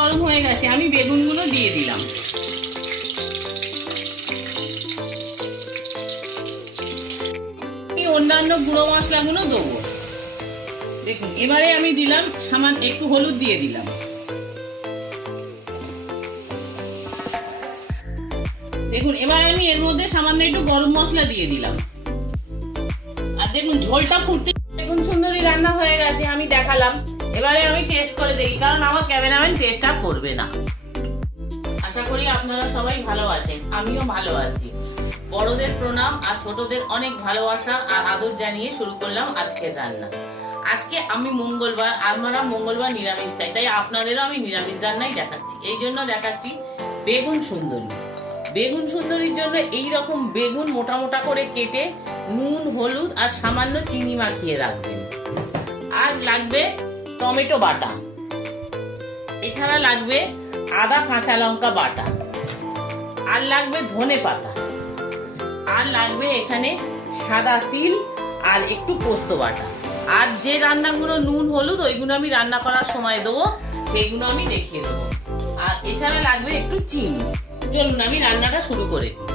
গরম হয়ে গেছে, আমি বেগুনগুলো দিয়ে দিলাম। অন্যান্য গুঁড়ো মশলাগুলো দেবো। দেখুন এবারে আমি দিলাম সামান্য একটু হলুদ দিয়ে দিলাম। দেখুন এবার আমি এর মধ্যে সামান্য একটু গরম মশলা দিয়ে দিলাম। আর দেখুন ঝোলটা ফুটতে বেগুন সুন্দরী রান্না হয়ে গেছে, আমি দেখালাম। এবারে আমি টেস্ট করে দেখি, কারণ আমার ক্যামেরাম্যান টেস্টটা করবে না। আশা করি আপনারা সবাই ভালো আছেন, আমিও ভালো আছি। বড়দের প্রণাম আর ছোটদের অনেক ভালোবাসা আর আদর জানিয়ে শুরু করলাম আজকের রান্না। আজকে আমি মঙ্গলবার, আমরা মঙ্গলবার নিরামিষ খাই, তাই আপনাদেরও আমি নিরামিষ রান্নাই দেখাচ্ছি। এই জন্য দেখাচ্ছি বেগুন সুন্দরী। বেগুন সুন্দরীর জন্য এই রকম বেগুন মোটা মোটা করে কেটে নুন, হলুদ আর সামান্য চিনি মাখিয়ে রাখবেন। আর লাগবে টমেটো বাটা, এছাড়া লাগবে আদা কাঁচা লঙ্কা বাটা, আর লাগবে ধনে পাতা, আর লাগবে এখানে সাদা তিল আর একটু পোস্ত বাটা। আর যে রান্নাগুলো নুন হলুদ ওইগুলো আমি রান্না করার সময় দেবো, সেইগুলো আমি দেখিয়ে দেবো। আর এছাড়া লাগবে একটু চিনি। চলুন আমি রান্নাটা শুরু করে দিই।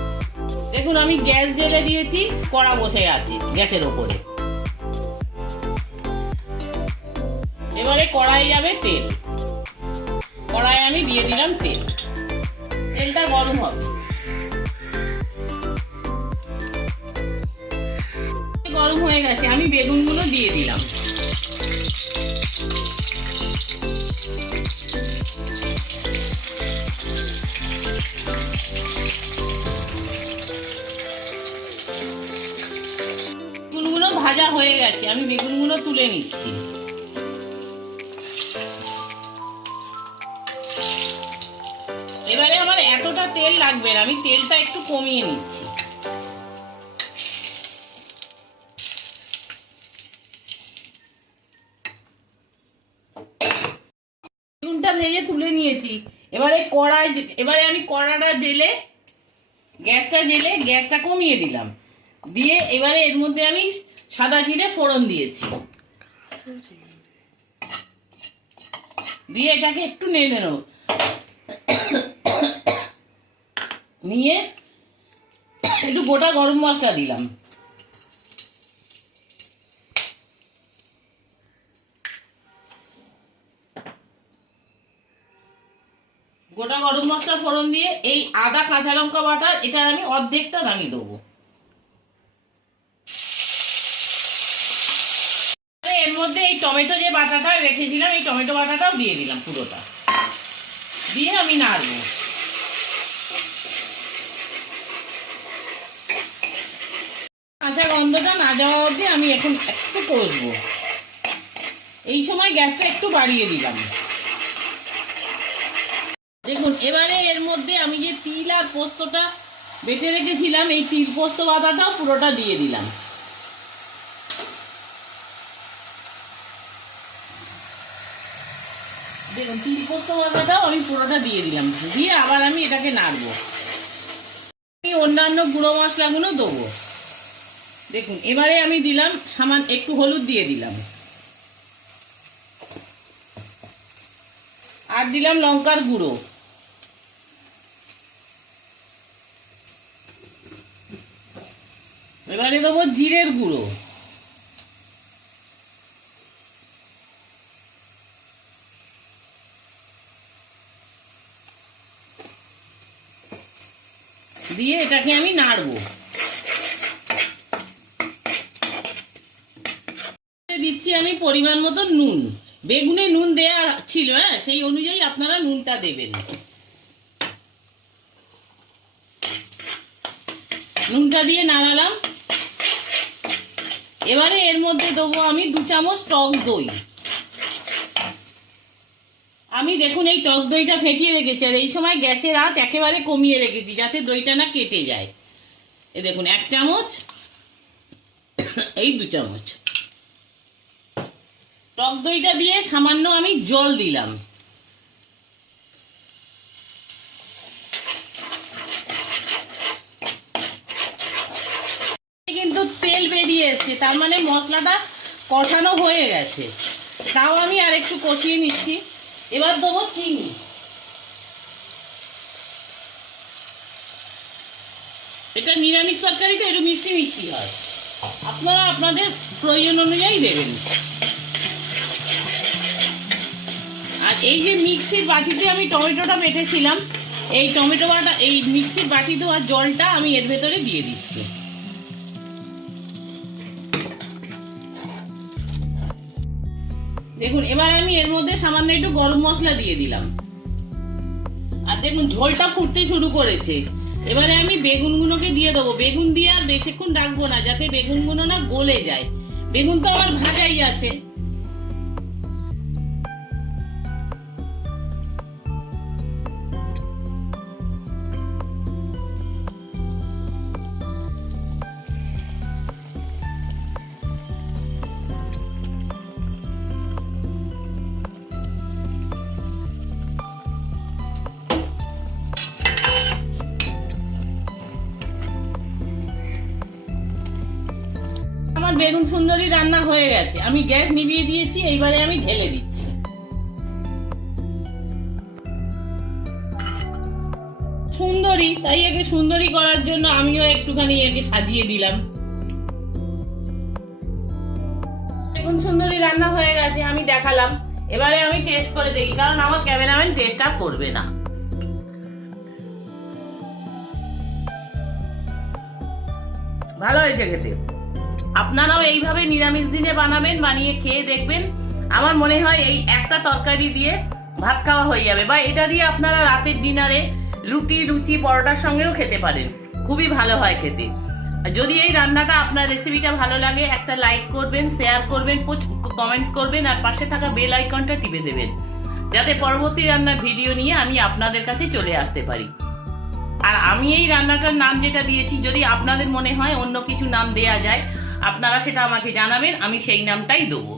দেখুন আমি গ্যাস জ্বেলে দিয়েছি, কড়া বসে আছে গ্যাসের ওপরে। এবারে কড়াই যাবে তেল। কড়াই আমি দিয়ে দিলাম তেল। তেলটা গরম হবে। গরম হয়ে গেছে, আমি বেগুনগুলো দিয়ে দিলাম। বেগুনগুলো ভাজা হয়ে গেছে, আমি বেগুনগুলো তুলে নিচ্ছি। এবারে আমার এতটা তেল লাগবে না, আমি তেলটা একটু কমিয়ে নিচ্ছি। বেগুনটা ভেজে তুলে নিয়েছি। এবারে আমি কড়াটা জেলে গ্যাসটা কমিয়ে দিলাম। দিয়ে এবারে এর মধ্যে আমি সাদা জিরে ফোড়ন দিয়েছি। দিয়ে এটাকে একটু নেড়ে নেব। নিয়ে একটু গোটা গরম মশলা দিলাম। গোটা গরম মশলা ফোড়ন দিয়ে এই আদা কাঁচা লঙ্কা বাটা, এটা আমি অর্ধেকটা দামিয়ে দেবো। এর মধ্যে এই টমেটো যে বাটাটা রেখেছিলাম, এই টমেটো বাটাটাও দিয়ে দিলাম পুরোটা। দিয়ে আমি নাড়বো। কাঁচা গন্ধটা না যাওয়া অবধি আমি এখন একটু কষবো। এই সময় গ্যাসটা একটু বাড়িয়ে দিলাম। দেখুন এবারে এর মধ্যে আমি যে তিল আর পোস্তটা বেটে রেখেছিলাম, এই তিল পোস্ত বাটাটাও পুরোটা দিয়ে দিলাম। দেখুন তিল পোস্ত বাটাটাও আমি পুরোটা দিয়ে দিলাম। দিয়ে আবার আমি এটাকে নাড়বো। আমি অন্যান্য গুঁড়ো মশলাগুলো দেবো। দেখুন এবারে আমি দিলাম সামান্য একটু হলুদ দিয়ে দিলাম। আর দিলাম লঙ্কার গুঁড়ো। এবারে দেবো জিরের গুঁড়ো। দিয়ে এটাকে আমি নাড়বো। দিচ্ছি আমি পরিমাণ মতো নুন। বেগুনে নুন দেয়া ছিল, সেই অনুযায়ী আপনারা নুনটা দেবেন। নুনটা দিয়ে নাড়ালাম। এবারে এর মধ্যে দেবো আমি 2 চামচ টক দই। আমি দেখুন এই টক দইটা ফেটিয়ে রেখেছি, আর এই সময় গ্যাসের আঁচ একেবারে কমিয়ে রেখেছি যাতে দইটা না কেটে যায়। এই দেখুন 1 চামচ, এই 2 চামচ টক দইটা দিয়ে সামান্য আমি জল দিলাম। কিন্তু তেল বেরিয়ে এসছে, তার মানে মশলাটা কষানো হয়ে গেছে। তাও আমি আর একটু কষিয়ে নিচ্ছি। এবার দেবো চিনি। নিরামিষ তরকারি তো একটু মিষ্টি মিষ্টি হয়, আপনারা আপনাদের প্রয়োজন অনুযায়ী দেবেন। আর এই যে মিক্সির বাটিতে আমি টমেটোটা বেটেছিলাম, এই টমেটো বাটা এই মিক্সির বাটি ধোয়ার জলটা আমি এর ভেতরে দিয়ে দিচ্ছি। দেখুন এবার আমি এর মধ্যে সামান্য একটু গরম মশলা দিয়ে দিলাম। আর দেখুন ঝোলটা ফুটতে শুরু করেছে। এবারে আমি বেগুনগুলোকে দিয়ে দেবো। বেগুন দিয়ে আর বেশিক্ষণ রাখবো না, যাতে বেগুনগুলো না গলে যায়। বেগুন তো আমার ভাজাই আছে। আমার বেগুন সুন্দরী রান্না হয়ে গেছে, আমি গ্যাস নিভিয়ে দিয়েছি। এইবারে আমি ঢেলে দিচ্ছি। সুন্দরী, তাই একে সুন্দরী করার জন্য আমিও একটুখানি একে সাজিয়ে দিলাম। বেগুন সুন্দরী রান্না হয়ে গেছে, আমি দেখালাম। এবারে আমি টেস্ট করে দেখি, কারণ আমার ক্যামেরাম্যান টেস্ট আর করবে না। ভালো হয়েছে খেতে। আপনারাও এইভাবে নিরামিষ দিনে বানাবেন, বানিয়ে খেয়ে দেখবেন। আমার মনে হয় এই একটা তরকারি দিয়ে ভাত খাওয়া হয়ে যাবে, বা এটা দিয়ে আপনারা রাতের ডিনারে রুটি, লুচি, পরোটার সঙ্গেও খেতে পারেন। খুবই ভালো হয় খেতে। যদি এই রান্নাটা আপনার রেসিপিটা ভালো লাগে, একটা লাইক করবেন, শেয়ার করবেন, কমেন্টস করবেন, আর পাশে থাকা বেল আইকনটা টিপে দেবেন, যাতে পরবর্তী রান্নার ভিডিও নিয়ে আমি আপনাদের কাছে চলে আসতে পারি। আর আমি এই রান্নাটার নাম যেটা দিয়েছি, যদি আপনাদের মনে হয় অন্য কিছু নাম দেয়া যায়, আপনারা সেটা আমাকে জানাবেন, আমি সেই নামটাই দেবো।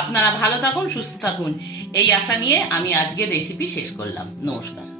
আপনারা ভালো থাকুন, সুস্থ থাকুন, এই আশা নিয়ে আমি আজকের রেসিপি শেষ করলাম। নমস্কার।